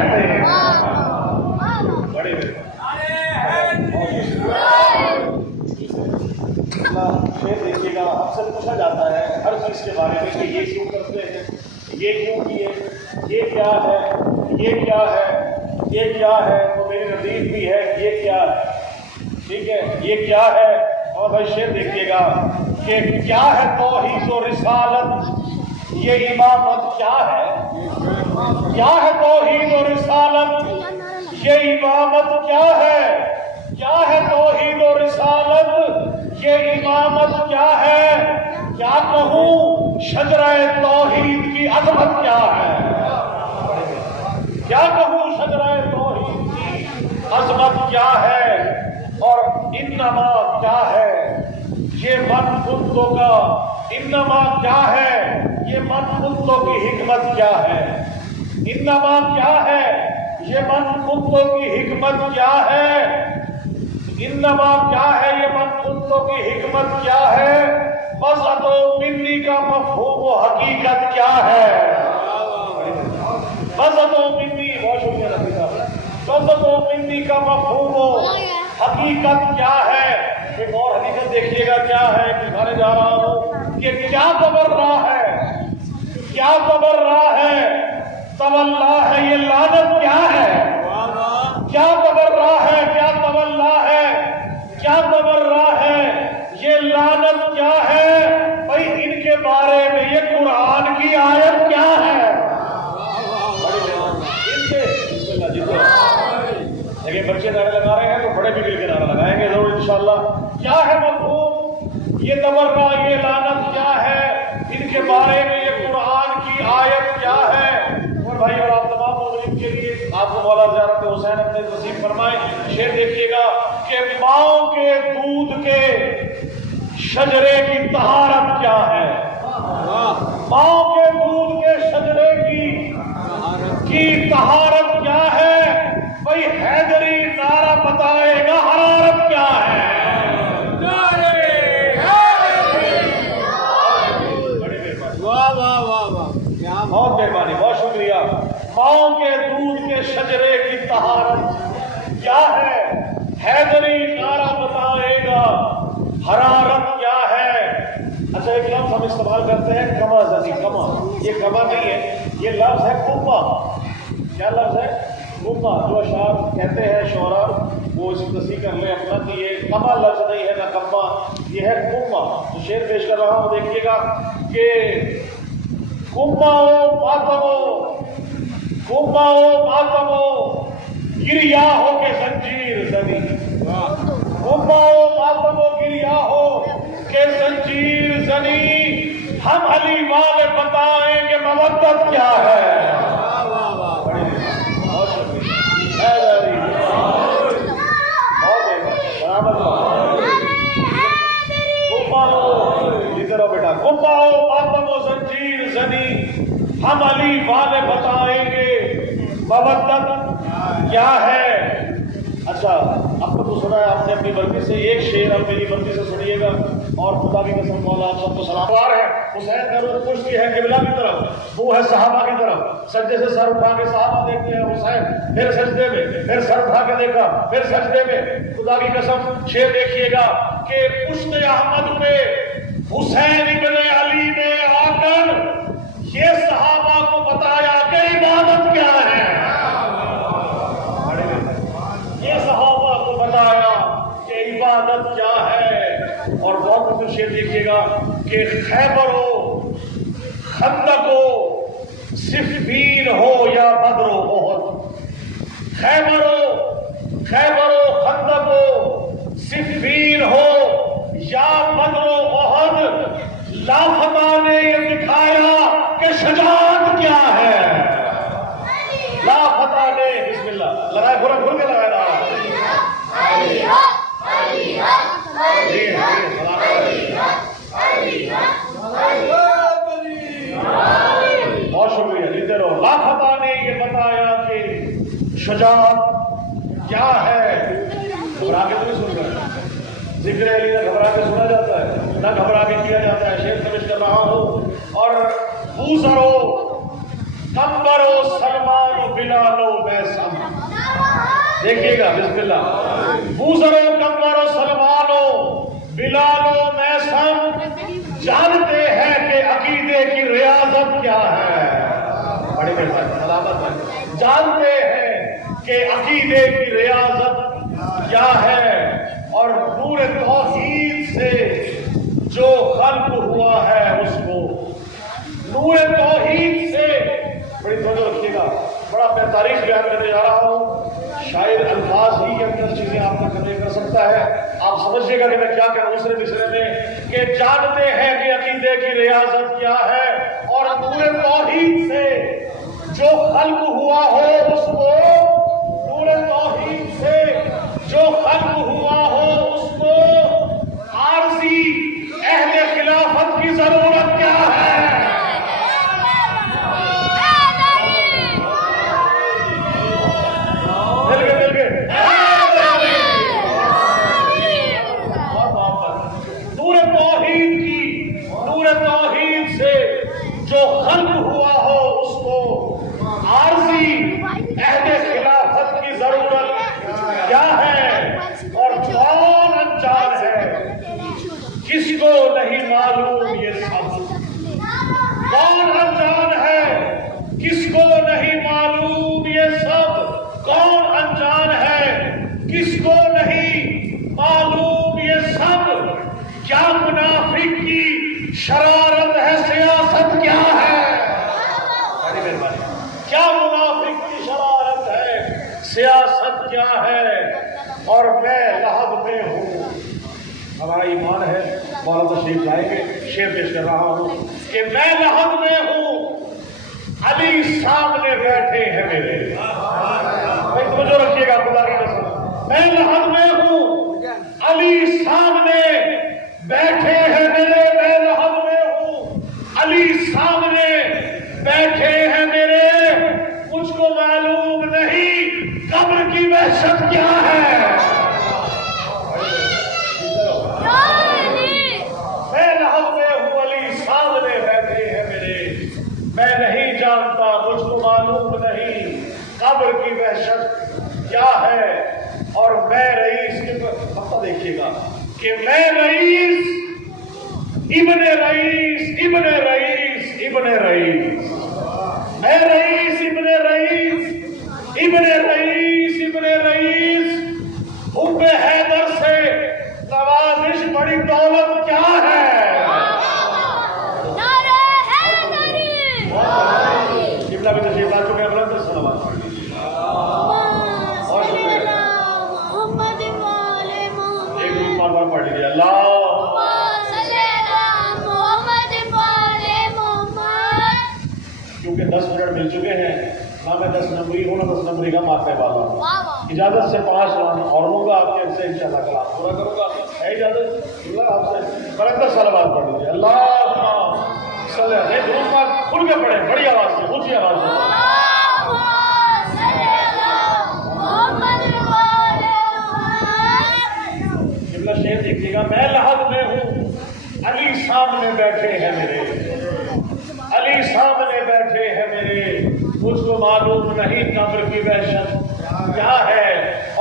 کہتے ہیں. بڑے شیر دیکھیے گا. ہم سے پوچھا جاتا ہے ہر چیز کے بارے میں کہ یہ کیوں کرتے ہیں, یہ کیوں کیے, یہ کیا ہے, یہ کیا ہے, یہ کیا ہے. تو میری نزدیک بھی ہے یہ کیا ہے, ٹھیک ہے, یہ کیا ہے. اور بھائی شیر دیکھیے گا کہ کیا ہے توحید و رسالت, یہ امامت کیا ہے, کیا ہے توحید و رسالت, یہ امامت کیا ہے, کیا ہے توحید و رسالت, یہ امامت کیا ہے. کیا کہوں شجرہ توحید کی عظمت کیا ہے, کیا کہوں شجرہ توحید کی عظمت کیا ہے. اور انما کیا ہے یہ من کتوں کا, انما کیا ہے یہ من کتوں کی حکمت کیا ہے, انما کیا ہے یہ من کتوں کی حکمت کیا ہے, انما کیا ہے یہ من کتوں کی حکمت کیا ہے. وسعت و منی کا مفہوم و حقیقت کیا ہے, وسعت و منی, بہت شکریہ رفیع صاحب, وسعت و منی کا مفہوم و حقیقت کیا ہے. ایک اور حقیقت دیکھیے گا کیا ہے, دکھانے جا رہا ہوں کہ کیا تبرہ ہے, کیا تبرہ ہے, تولا ہے یہ لعنت کیا ہے, کیا تبرہ ہے, کیا تولا ہے, کیا تبرہ ہے, یہ لعنت کیا ہے. بھائی ان کے بارے میں یہ قرآن کی آیت کیا ہے. لیکن بچے نعرے لگا رہے ہیں تو بڑے بھی مل کے نعرہ لگائیں گے ضرور انشاءاللہ. کیا ہے مفہوم, یہ تبرہ, یہ لعنت کیا ہے, ان کے بارے میں یہ قرآن کی آیت کیا ہے. اور بھائی اور آپ تمام مغرب کے لیے آپ کو مولا زیارت حسین اپنے نصیب فرمائے. شعر دیکھیے گا کہ ماؤں کے دودھ کے شجرے کی طہارت کیا ہے, ماؤں کے دودھ کے شجرے کی طہارت کیا ہے. بھائی حیدری نعرہ بتائے گا حرارت کیا ہے. بہت مہربانی, بہت شکریہ. ماؤں کے دودھ کے شجرے کی طہارت کیا ہے, حیدری نعرہ بتائے گا حرارت کیا ہے. اچھا ایک لفظ ہم استعمال کرتے ہیں کما زنی, کما, یہ کما نہیں ہے, یہ لفظ ہے کما. کیا لفظ ہے, کما. جو اشعار کہتے ہیں شعراء وہ اس تصحیح کر لیں اپنا کہ یہ کما لفظ نہیں ہے, نہ کما, یہ ہے کما. تو شعر پیش کر رہا ہوں, دیکھیے گا کہ کماؤ ماتمو, کماؤ ماتمو گریا ہو کے زنجیر زنی, کماؤ ماتمو گریا ہو کہ زنجیر زنی. ہم علی والے بتائیں کہ مودت کیا ہے. بیٹا کماؤ ماتمو زنجیر زنی, ہم علی والے بتائیں گے مودت کیا ہے. اچھا اب تو سنا ہے آپ نے اپنی مرضی سے, ایک شعر اب میری مرضی سے سنیے گا. اور خدا کی قسم مولا آپ سب کو سلام ہے. حسین کا رخ خوش بھی ہے قبلہ کی طرف, وہ ہے صحابہ کی طرف. سجدے سے سر اٹھا کے صحابہ دیکھتے ہیں حسین, پھر سجدے میں, پھر سر اٹھا کے دیکھا, پھر سجدے میں. خدا کی قسم شعر دیکھیے گا کہ پشت احمد پہ حسین ابن علی نے آ کر یہ صحابہ کو بتایا کہ عبادت کیا ہے. یہ صحابہ کو بتایا کہ عبادت کیا ہے. اور بہت کچھ شعر دیکھیے گا کہ خیبر ہو, خندق ہو, صفین ہو یا بدر و احد, خیبر ہو, خندق ہو, صفین ہو یا بدر و احد, لافتہ نے یہ دکھایا کہ شجاعت کیا ہے. لافتہ نے, بسم اللہ لگائے, کھل کے لگائے رہا. بہت شکریہ, جیتے رہو. لافتہ نے یہ بتایا کہ شجاعت کیا ہے. گھبرا کے تو نہیں سن کر, ذکر علی نہ گھبرا کے سنا جاتا ہے, نہ گھبرا کے کیا جاتا ہے. شعر پیش کر رہا ہوں. اور بوزر ہو, کمبر ہو, سلمان ہو, بلالو میں سم. دیکھیے گا بسم اللہ. بوزرو کمبر و سلمانو بلالو میں سم جانتے ہیں کہ عقیدے کی ریاضت کیا ہے. بڑی مہربانی سلامت ہے. جانتے ہیں کہ عقیدے کی ریاضت کیا ہے اور نور توحید سے جو خلق ہوا ہے اس کو نور توحید سے. بڑی توجہ رکھیے گا. بڑا میں تاریخ بیان کرنے جا رہا ہوں. شاید الفاظ ہی کے اندر چیزیں آپ تک کنوے کر سکتا ہے. آپ سمجھیے گا کہ میں کیا کہہ رہا ہوں دوسرے مصرے میں کہ جانتے ہیں کہ عقیدے کی ریاضت کیا ہے اور نور توحید سے جو خلق ہوا ہو اس کو نور توحید سے جو خلق ہوا ہو اس کو عارضی اہل خلافت کی ضرورت کیا ہے. جو خلق ہوا ہو اس کو عارضی اہل خلافت کی ضرورت کیا ہے اور کون انجان ہے. کس کو نہیں معلوم یہ سب. کون انجان ہے کس کو نہیں معلوم یہ سب. کون انجان ہے کس کو نہیں معلوم یہ سب. کیا منافق کی شرارت ہے سیاست کیا ہے. کیا منافق کی شرارت ہے سیاست کیا ہے. اور میں لحد میں ہوں. ہمارا ایمان ہے مولانا تشریف لائیں گے. شعر پیش کر رہا ہوں کہ میں لحد میں ہوں علی سامنے بیٹھے ہیں میرے. توجہ رکھیے گا خدا کی قسم. میں لحد میں ہوں علی سامنے بیٹھے ہیں میرے. میں لحد میں ہوں علی سامنے بیٹھے ہیں میرے. مجھ کو معلوم نہیں قبر کی وحشت کیا ہے. میں لحد میں ہوں علی سامنے بیٹھے ہیں میرے. میں نہیں جانتا مجھ کو معلوم نہیں قبر کی وحشت کیا ہے. اور میں رئیس کے پتہ دیکھیے گا کہ میں رئیس ابن رئیس ابن رئیس ابن رئیس. میں رئیس ابن رئیس ابن رئیس ابن رئیس. حب حیدر سے نوازش بڑی دولت کیا ہے. جملہ بھی تشریف لا چکے ہیں. بلند صلوات پڑھ لیجیے. اور ایک دو بار پڑھ لیجیے. اللہ کیونکہ 10 منٹ مل چکے ہیں. نہ میں 10 نمبری ہوں نہ 10 نمبری کا مارنے والا ہوں. اجازت سے 5 اور ہوگا آپ کے سے انشاءاللہ کلام پورا کروں گا. ہے اجازت اللہ آپ سے. برکت صلوات پڑھ لیجیے. اللہ صلی اللہ علیہ وسلم. کھل کے پڑھیں بڑی آواز سے اونچی آواز سے. جملہ شعر دیکھیے گا. میں لحد میں ہوں علی سامنے بیٹھے ہیں میرے. علی سامنے بیٹھے ہیں میرے. مجھ کو معلوم نہیں قبر کی وحشت کیا ہے.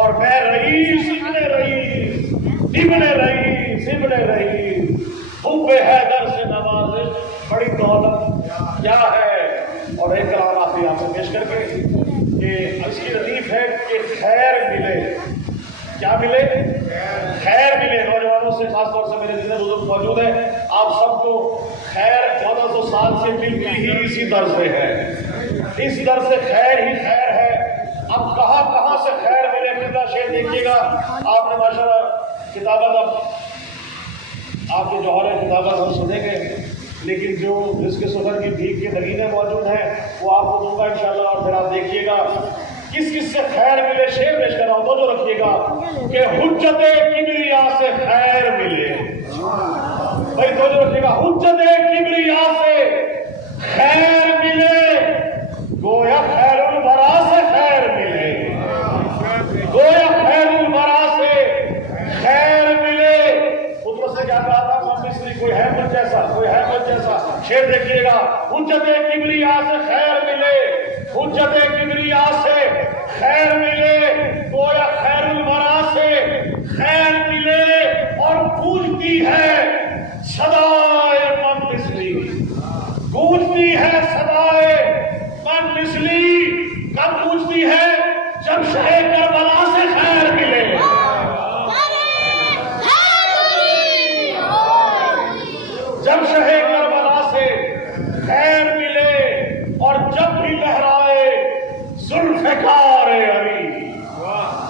اور میں رئیس ابن رئیس ابن رئیس ابن رئیس. حب حیدر سے نوازش بڑی دولت کیا ہے. اور ایک کلام آپ سے پیش کر کے کہ اس کی لطیف ہے کہ خیر ملے. کیا ملے؟ خیر ملے. نوجوانوں سے خاص طور سے میرے ذہن بزرگ موجود ہیں. آپ سب کو خیر 1400 سال سے ملتی ہی اسی در سے ہے. اس در سے خیر ہی خیر ہے. اب کہاں سے خیر ملے. کتنا شعر دیکھیے گا. آپ نے ماشاءاللہ کتابت آپ کے جوہر کتابت ہم سنیں گے لیکن جو رزق سفر کی بھیک کے نگینے موجود ہیں وہ آپ کو دوں گا انشاءاللہ. اور پھر آپ دیکھیے گا کس سے خیر ملے. شعر پیش کر رہا ہوں تو رکھیے گا کہ حجت کبریا سے خیر ملے. بھائی تو رکھیے گا. حجت کبریا سے خیر ملے. گویا خیر الورا سے خیر ملے. گویا خیر الورا سے خیر ملے. خود سے کیا کہا تھا کوئی ہے مجھ جیسا کوئی ہے مجھ جیسا. شعر دیکھیے گا. حجت کبریا سے خیر ملے. حجت کبریا شہ کربلا سے خیر ملے، جب شہ کربلا سے خیر ملے، اور جب بھی لہرائے ذوالفقار علی،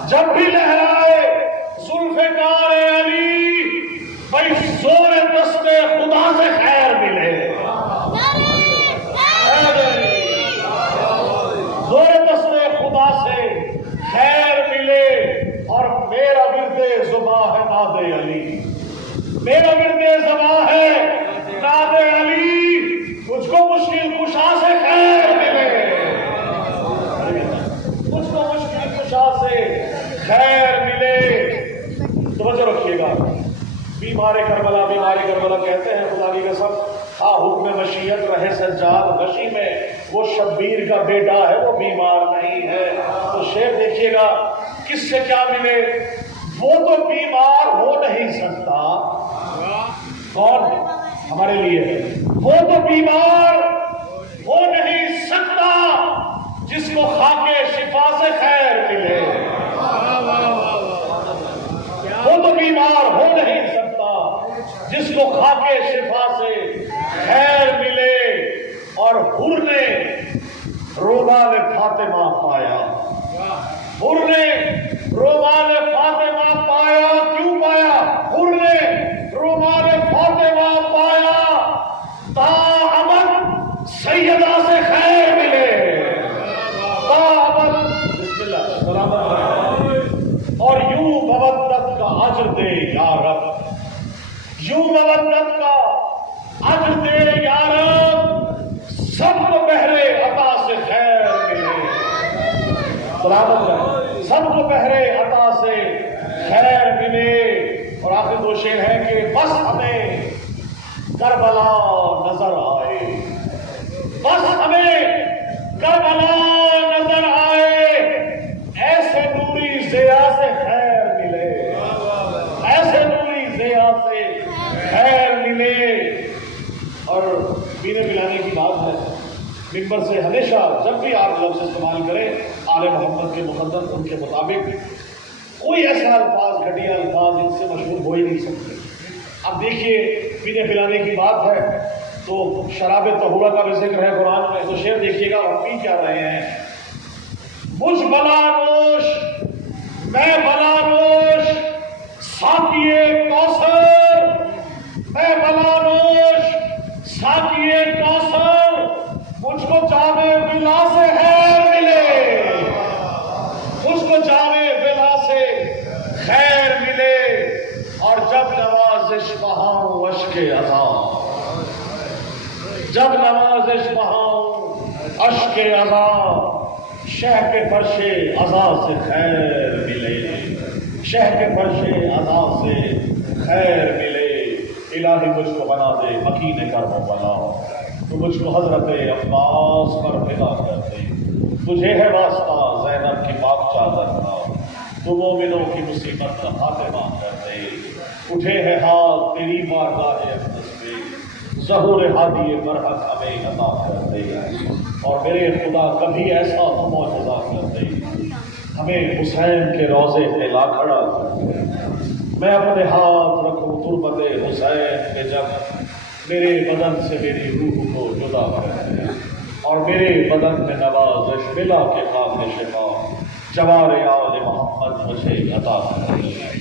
جب بھی لہرائے ذوالفقار علی، بھائی زور دست خدا سے خیر ملے، زور دست خدا سے خیر ملے۔ اور میرا ورد زباں ہے ناد علی، میرا ورد زباں ہے ناد علی، مجھ کو مشکل کشا سے خیر ملے، مجھ کو مشکل کشا سے خیر ملے۔ توجہ رکھیے گا، بیمار کربلا، بیمار کربلا کہتے ہیں خدا کی قسم، ہاں حکم مشیت رہے سجاد غشی میں، وہ شبیر کا بیٹا ہے، وہ بیمار نہیں ہے۔ تو شعر دیکھیے گا کس سے کیا ملے، وہ تو بیمار ہو نہیں سکتا، کون ہمارے لیے، وہ تو بیمار ہو نہیں سکتا جس کو خاکے شفا سے خیر ملے، وہ تو بیمار ہو نہیں سکتا جس کو خاکے شفا سے خیر ملے۔ اور حر نے روبان فاطمہ پایا، حر نے روبان فاطمہ پایا، کیوں پایا؟ حر نے روبان فاطمہ پایا تا ابد سیدہ سے خیر ملے، تا ابد، بسم اللہ سلامت رہے، اور یوں مودت کا اجر دے یا رب، یوں مودت کا اجر دے یا رب، سب کو بہرے عطا سے خیر ملے، سلامت رہے، سب کو بہرے عطا سے خیر ملے۔ اور آخر دو شعر ہے کہ بس ہمیں کربلا نظر آئے، بس ہمیں کربلا نظر آئے، ایسے نوری ضیا سے خیر ملے، ایسے نوری ضیا سے خیر ملے۔ اور پینے پلانے کی بات ہے، ممبر سے ہمیشہ جب بھی آپ لفظ استعمال کریں آل محمد کے مقدس ان کے مطابق، کوئی ایسا الفاظ گھٹیا الفاظ ان سے مشہور ہو ہی نہیں سکتے۔ اب دیکھیے پینے پلانے کی بات ہے تو شراب طہورہ کا بھی ذکر ہے قرآن میں، تو شعر دیکھیے گا ہم پی کیا رہے ہیں، مجھ بلا نوش میں بلا نوش ساقیے کوثر، میں بلا نوش ساقیے کوثر، مجھ کو جامِ بلا سے خیر ملے، مجھ کو جامِ بلا سے خیر ملے۔ اور جب نوازش بہاؤں اشک عطا، جب نوازش بہاؤں اشک عطا، شہ کے فرش عزا سے خیر ملے، شہ کے فرش عزا سے خیر ملے۔ الہی مجھ کو بنا دے مکین کربلا، تو مجھ کو حضرت عباس پر فدا کر دے، تجھے ہے واسطہ زینب کی پاک چادر کا، تو مومنوں کی مصیبت کا خاتمہ کر دے، اٹھے ہے ہاتھ تیری بارگاہ اقدس پہ، ظہور ہادی برحق ہمیں عطا کر دے، اور میرے خدا کبھی ایسا معجزہ کر دے، ہمیں حسین کے روضے پہ لا کھڑا کر دے، میں اپنے ہاتھ رکھوں تربت حسین پہ جب میرے بدن سے میری روح کو جدا کر دے، اور میرے بدن میں نوازش بلا کے خاک شفا، جوار آل محمد مجھے عطا کر دے۔